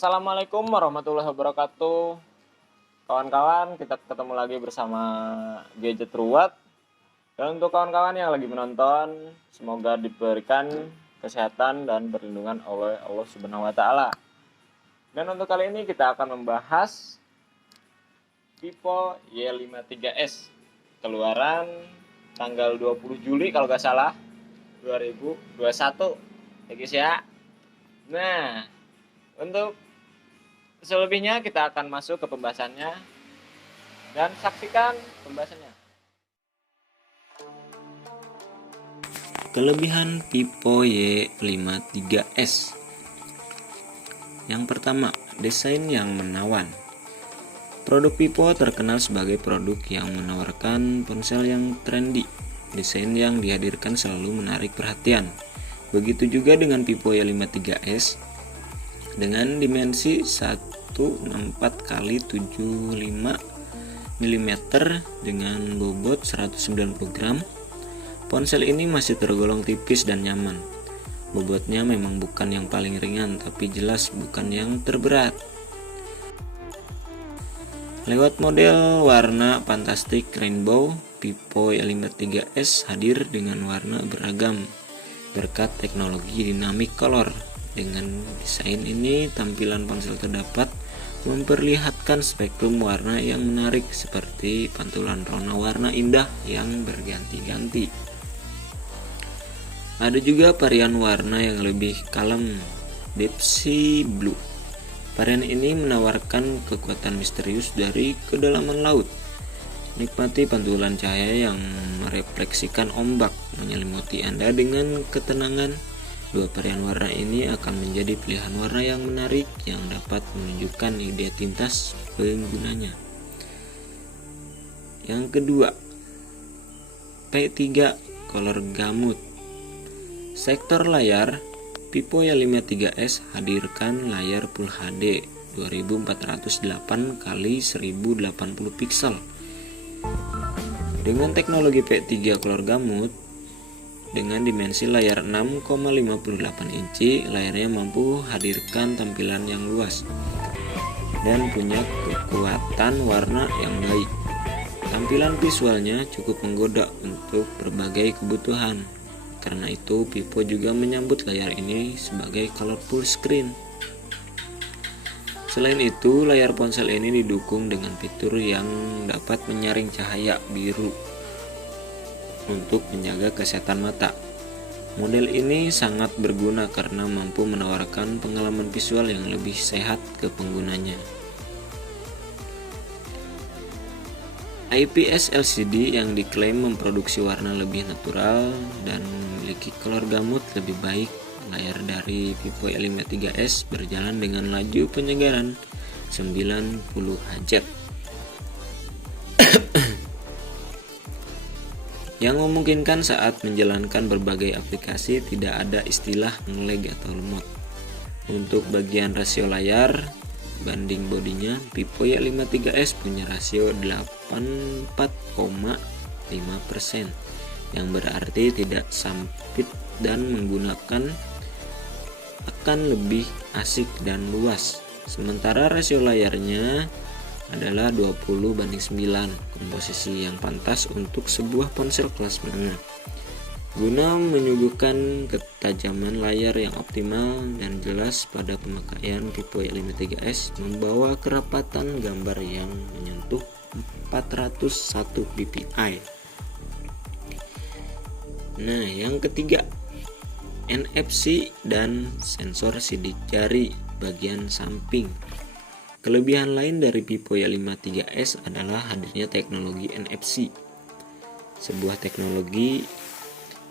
Assalamualaikum warahmatullahi wabarakatuh. Kawan-kawan, kita ketemu lagi bersama Gadget Ruwet. Dan untuk kawan-kawan yang lagi menonton, semoga diberikan kesehatan dan perlindungan oleh Allah Subhanahu wa taala. Dan untuk kali ini kita akan membahas Vivo Y53s, keluaran tanggal 20 Juli kalau nggak salah 2021 ya guys ya. Nah, untuk selebihnya kita akan masuk ke pembahasannya dan saksikan pembahasannya. Kelebihan Vivo Y53s. Yang pertama, desain yang menawan. Produk Vivo terkenal sebagai produk yang menawarkan ponsel yang trendy. Desain yang dihadirkan selalu menarik perhatian. Begitu juga dengan Vivo Y53s dengan dimensi 164x75 mm dengan bobot 190 gram. Ponsel ini masih tergolong tipis dan nyaman. Bobotnya memang bukan yang paling ringan, tapi jelas bukan yang terberat. Lewat model warna Fantastic Rainbow, Vivo Y53s hadir dengan warna beragam berkat teknologi dynamic color. Dengan desain ini, tampilan ponsel terdapat memperlihatkan spektrum warna yang menarik seperti pantulan rona warna indah yang berganti-ganti. Ada juga varian warna yang lebih kalem, Deep Sea Blue. Varian ini menawarkan kekuatan misterius dari kedalaman laut. Nikmati pantulan cahaya yang merefleksikan ombak menyelimuti Anda dengan ketenangan. Dua varian warna ini akan menjadi pilihan warna yang menarik yang dapat menunjukkan identitas penggunanya. Yang kedua, P3 Color Gamut. Sektor layar, Vivo Y53s hadirkan layar Full HD 2408x1080 pixel. Dengan teknologi P3 Color Gamut, dengan dimensi layar 6,58 inci, layarnya mampu hadirkan tampilan yang luas dan punya kekuatan warna yang baik. Tampilan visualnya cukup menggoda untuk berbagai kebutuhan. Karena itu, Vivo juga menyambut layar ini sebagai colorful screen. Selain itu, layar ponsel ini didukung dengan fitur yang dapat menyaring cahaya biru untuk menjaga kesehatan mata. Model ini sangat berguna karena mampu menawarkan pengalaman visual yang lebih sehat ke penggunanya. IPS LCD yang diklaim memproduksi warna lebih natural dan memiliki color gamut lebih baik. Layar dari Vivo Y53s berjalan dengan laju penyegaran 90 Hz yang memungkinkan saat menjalankan berbagai aplikasi tidak ada istilah nge-lag atau lemot. Untuk bagian rasio layar banding bodinya, Vivo Y53s punya rasio 84,5%, yang berarti tidak sempit dan menggunakan akan lebih asik dan luas. Sementara rasio layarnya adalah 20:9, komposisi yang pantas untuk sebuah ponsel kelas menengah. Guna menyuguhkan ketajaman layar yang optimal dan jelas pada pemakaian, Vivo Y53s membawa kerapatan gambar yang menyentuh 401 ppi. Nah, yang ketiga, NFC dan sensor sidik jari bagian samping. Kelebihan lain dari Vivo Y53s adalah hadirnya teknologi NFC. Sebuah teknologi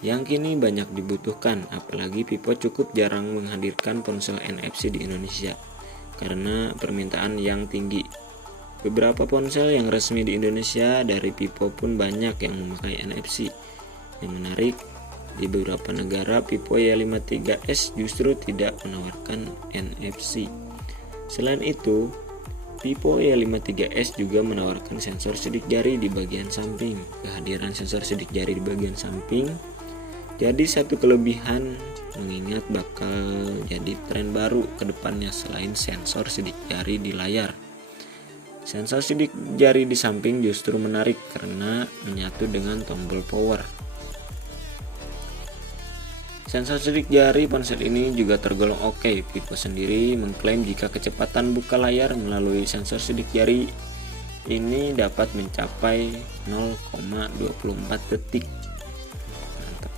yang kini banyak dibutuhkan, apalagi Vivo cukup jarang menghadirkan ponsel NFC di Indonesia karena permintaan yang tinggi. Beberapa ponsel yang resmi di Indonesia dari Vivo pun banyak yang memakai NFC. Yang menarik, di beberapa negara Vivo Y53s justru tidak menawarkan NFC. Selain itu, Vivo Y53s juga menawarkan sensor sidik jari di bagian samping. Kehadiran sensor sidik jari di bagian samping Jadi satu kelebihan mengingat bakal jadi tren baru ke depannya selain sensor sidik jari di layar. Sensor sidik jari di samping justru menarik karena menyatu dengan tombol power. Sensor sidik jari ponsel ini juga tergolong oke. Vivo sendiri mengklaim jika kecepatan buka layar melalui sensor sidik jari ini dapat mencapai 0,24 detik. Mantap.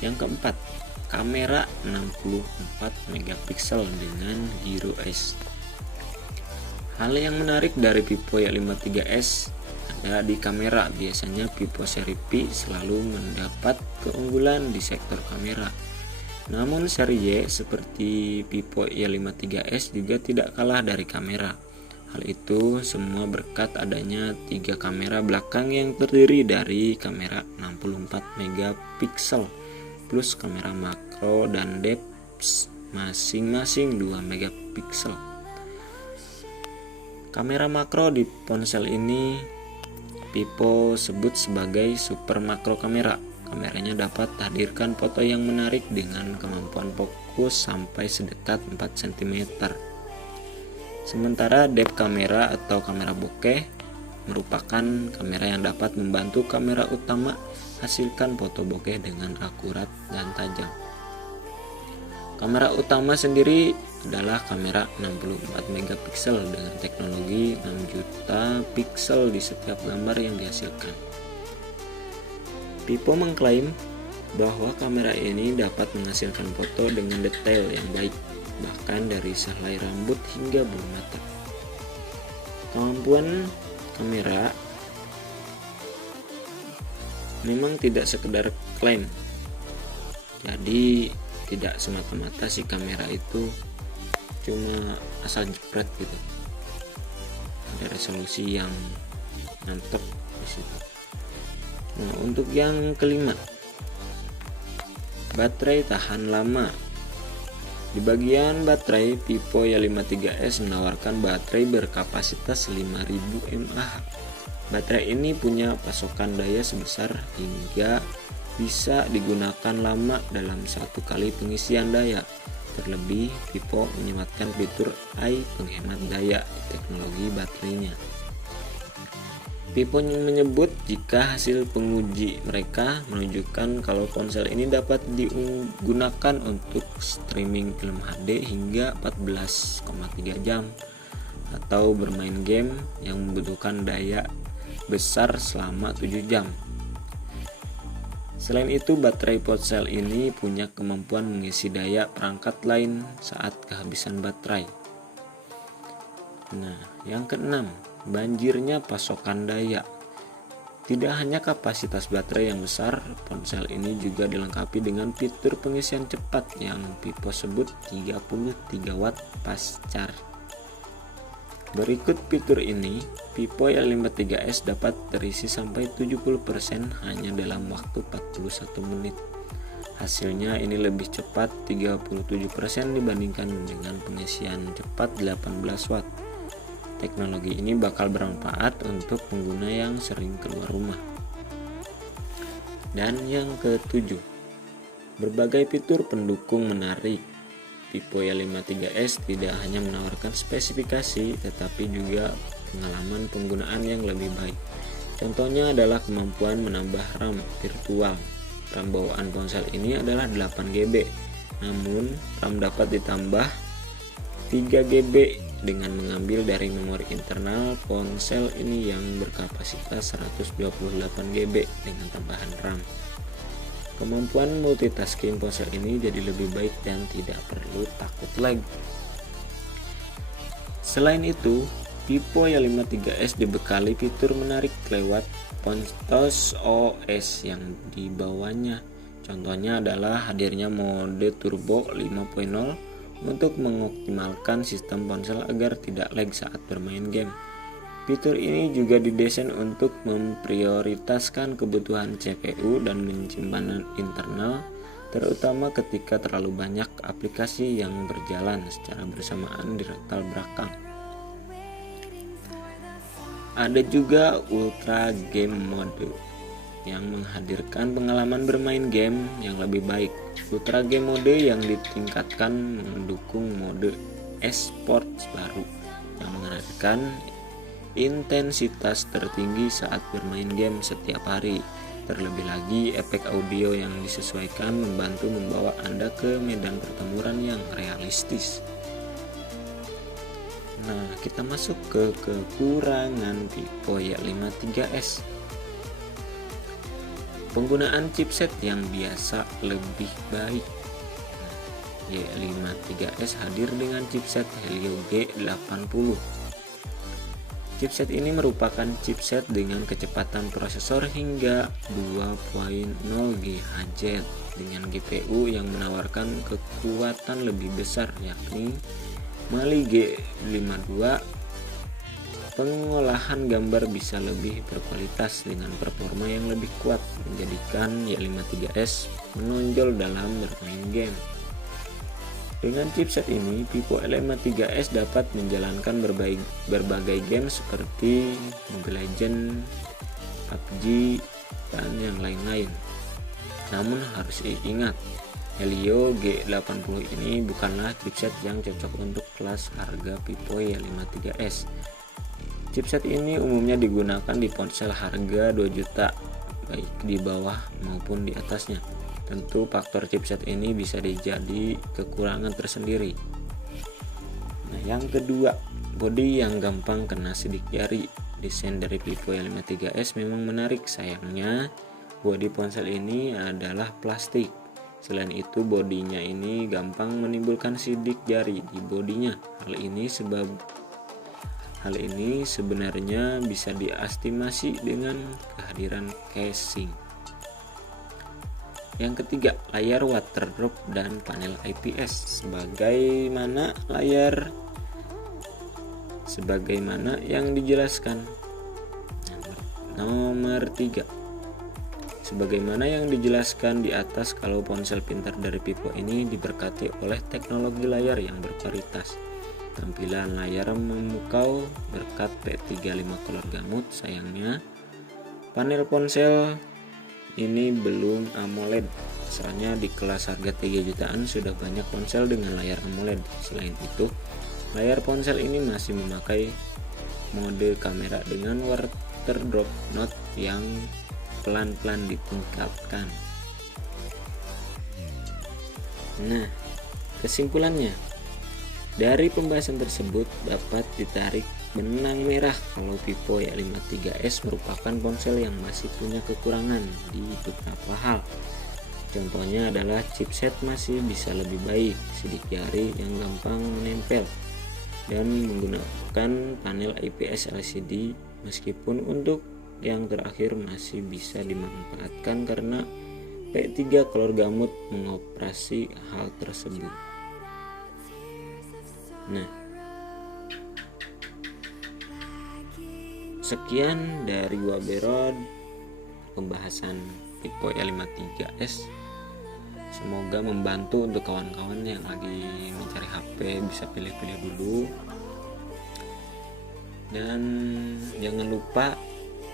Yang keempat, kamera 64 megapiksel dengan Giro S. Hal yang menarik dari Vivo Y53s ada di kamera. Biasanya Vivo seri P selalu mendapat keunggulan di sektor kamera. Namun seri Y seperti Vivo Y53s juga tidak kalah dari kamera. Hal itu semua berkat adanya 3 kamera belakang yang terdiri dari kamera 64 megapiksel plus kamera makro dan depth masing-masing 2 megapiksel. Kamera makro di ponsel ini Vivo sebut sebagai super makro kamera. Kameranya dapat hadirkan foto yang menarik dengan kemampuan fokus sampai sedekat 4 cm. Sementara depth kamera atau kamera bokeh merupakan kamera yang dapat membantu kamera utama hasilkan foto bokeh dengan akurat dan tajam. Kamera utama sendiri adalah kamera 64 megapiksel dengan teknologi 6 juta piksel di setiap gambar yang dihasilkan. Vivo mengklaim bahwa kamera ini dapat menghasilkan foto dengan detail yang baik, bahkan dari sehelai rambut hingga bulu mata. Kemampuan kamera memang tidak sekedar klaim, jadi tidak semata-mata si kamera itu cuma asal jepret gitu. Ada resolusi yang mantap di situ. Nah, untuk yang kelima, baterai tahan lama. Di bagian baterai, Vivo Y53s menawarkan baterai berkapasitas 5000 mAh. Baterai ini punya pasokan daya sebesar hingga bisa digunakan lama dalam satu kali pengisian daya. Terlebih, Vivo menyematkan fitur AI penghemat daya di teknologi baterainya. Vivo menyebut jika hasil penguji mereka menunjukkan kalau ponsel ini dapat digunakan untuk streaming film HD hingga 14,3 jam atau bermain game yang membutuhkan daya besar selama 7 jam. Selain itu, baterai ponsel ini punya kemampuan mengisi daya perangkat lain saat kehabisan baterai. Nah, yang keenam, banjirnya pasokan daya. Tidak hanya kapasitas baterai yang besar, ponsel ini juga dilengkapi dengan fitur pengisian cepat yang Vivo sebut 33 watt fast charge. Berikut fitur ini, Vivo Y53s dapat terisi sampai 70% hanya dalam waktu 41 menit. Hasilnya ini lebih cepat 37% dibandingkan dengan pengisian cepat 18 watt. Teknologi ini bakal bermanfaat untuk pengguna yang sering keluar rumah. Dan yang ketujuh, berbagai fitur pendukung menarik. Vivo Y53s tidak hanya menawarkan spesifikasi, tetapi juga pengalaman penggunaan yang lebih baik. Contohnya adalah kemampuan menambah RAM virtual. RAM bawaan ponsel ini adalah 8GB, namun RAM dapat ditambah 3GB dengan mengambil dari memori internal ponsel ini yang berkapasitas 128GB dengan tambahan RAM. Kemampuan multitasking ponsel ini jadi lebih baik dan tidak perlu takut lag. Selain itu, Vivo Y53s dibekali fitur menarik lewat Pontos OS yang dibawanya. Contohnya adalah hadirnya mode Turbo 5.0 untuk mengoptimalkan sistem ponsel agar tidak lag saat bermain game. Fitur ini juga didesain untuk memprioritaskan kebutuhan CPU dan penyimpanan internal, terutama ketika terlalu banyak aplikasi yang berjalan secara bersamaan di latar belakang. Ada juga Ultra Game Mode. yang menghadirkan pengalaman bermain game yang lebih baik. Ultra Game Mode yang ditingkatkan mendukung mode esports baru yang menghadirkan intensitas tertinggi saat bermain game setiap hari. Terlebih lagi, efek audio yang disesuaikan membantu membawa Anda ke medan pertempuran yang realistis. Nah, kita masuk ke kekurangan Pipo Y53S. Penggunaan chipset yang biasa lebih baik. Y53S hadir dengan chipset Helio G80. Chipset ini merupakan chipset dengan kecepatan prosesor hingga 2.0 GHz dengan GPU yang menawarkan kekuatan lebih besar, yakni Mali G52. Pengolahan gambar bisa lebih berkualitas dengan performa yang lebih kuat, menjadikan Y53S menonjol dalam bermain game. Dengan chipset ini, Pipo Y53S dapat menjalankan berbagai game seperti Mobile Legends, PUBG, dan yang lain-lain. Namun harus diingat, Helio G80 ini bukanlah chipset yang cocok untuk kelas harga Pipo Y53S. Chipset ini umumnya digunakan di ponsel harga 2 juta, baik di bawah maupun di atasnya. Tentu faktor chipset ini bisa dijadi kekurangan tersendiri. Nah, yang kedua, bodi yang gampang kena sidik jari. Desain dari Pipo Y53S memang menarik, sayangnya bodi ponsel ini adalah plastik. Selain itu, bodinya ini gampang menimbulkan sidik jari di bodinya. Hal ini sebenarnya bisa diestimasi dengan kehadiran casing. Yang ketiga, layar waterdrop dan panel IPS. Sebagaimana yang dijelaskan. Nomor 3. Sebagaimana yang dijelaskan di atas, kalau ponsel pintar dari Pipo ini diberkati oleh teknologi layar yang berkualitas. Tampilan layar memukau berkat P35 color gamut. Sayangnya, panel ponsel ini belum AMOLED. Soalnya di kelas harga 3 jutaan sudah banyak ponsel dengan layar AMOLED. Selain itu, layar ponsel ini masih memakai mode kamera dengan waterdrop mode yang pelan-pelan ditingkatkan. Nah, kesimpulannya, dari pembahasan tersebut dapat ditarik benang merah kalau Pipo Y53S merupakan ponsel yang masih punya kekurangan di beberapa hal. Contohnya adalah chipset masih bisa lebih baik, sidik jari yang gampang menempel, dan menggunakan panel IPS LCD. Meskipun untuk yang terakhir masih bisa dimanfaatkan karena P3 color gamut mengoperasi hal tersebut. Nah, sekian dari Waberod pembahasan Pipo Y53S. Semoga membantu untuk kawan-kawan yang lagi mencari HP, bisa pilih-pilih dulu. Dan jangan lupa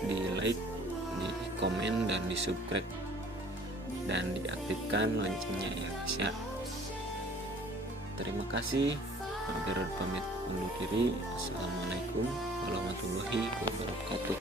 di like, di komen, dan di subscribe, dan diaktifkan loncengnya ya guys ya. Terima kasih. Waberod pamit undur diri. Assalamualaikum warahmatullahi wabarakatuh.